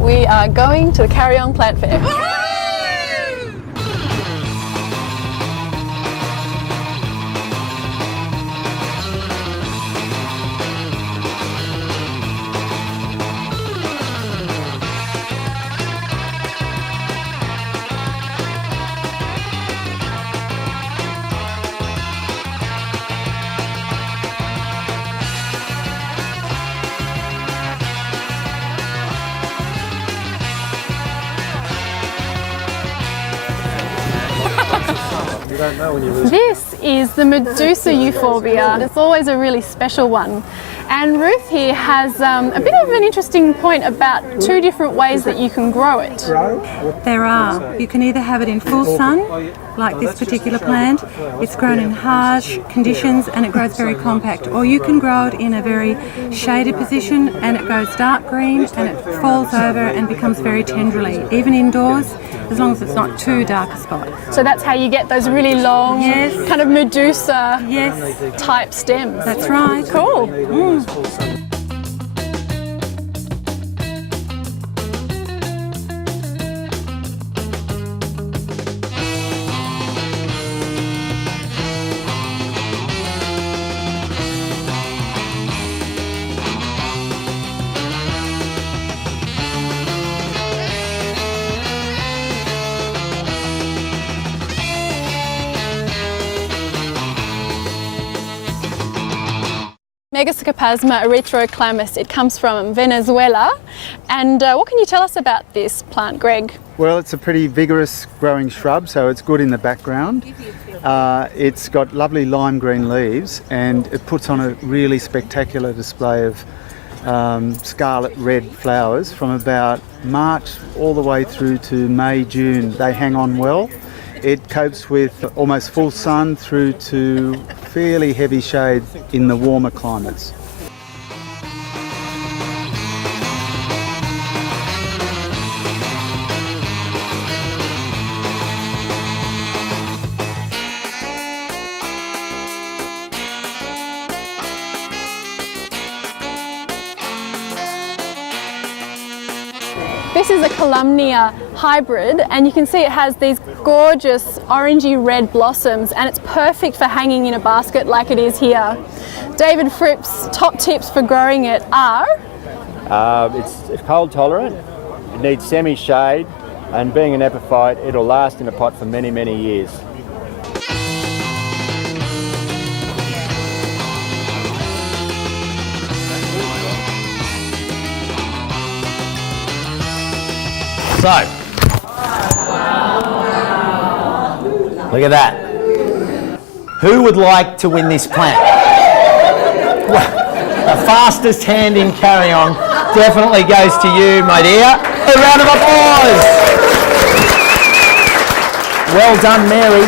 We are going to the Kariong Plant Fair. This is the Medusa euphorbia. It's always a really special one. And Ruth here has a bit of an interesting point about two different ways that you can grow it. There are. You can either have it in full sun, like this particular plant. It's grown in harsh conditions and it grows very compact. Or you can grow it in a very shaded position and it goes dark green and it falls over and becomes very tenderly, even indoors, as long as it's not too dark a spot. So that's how you get those really long, kind of Medusa type stems. That's right. Cool. Megascopasma erythroclamus. It comes from Venezuela. And what can you tell us about this plant, Greg? Well, it's a pretty vigorous growing shrub, so it's good in the background. It's got lovely lime green leaves and it puts on a really spectacular display of scarlet red flowers from about March all the way through to May, June. They hang on well. It copes with almost full sun through to fairly heavy shade in the warmer climates. This is a Calumnia hybrid and you can see it has these gorgeous orangey red blossoms and it's perfect for hanging in a basket like it is here. David Fripp's top tips for growing it are? It's cold tolerant, it needs semi-shade, and being an epiphyte it'll last in a pot for many, many years. So, look at that. Who would like to win this plant? The fastest hand in Kariong definitely goes to you, my dear. A round of applause. Well done, Mary.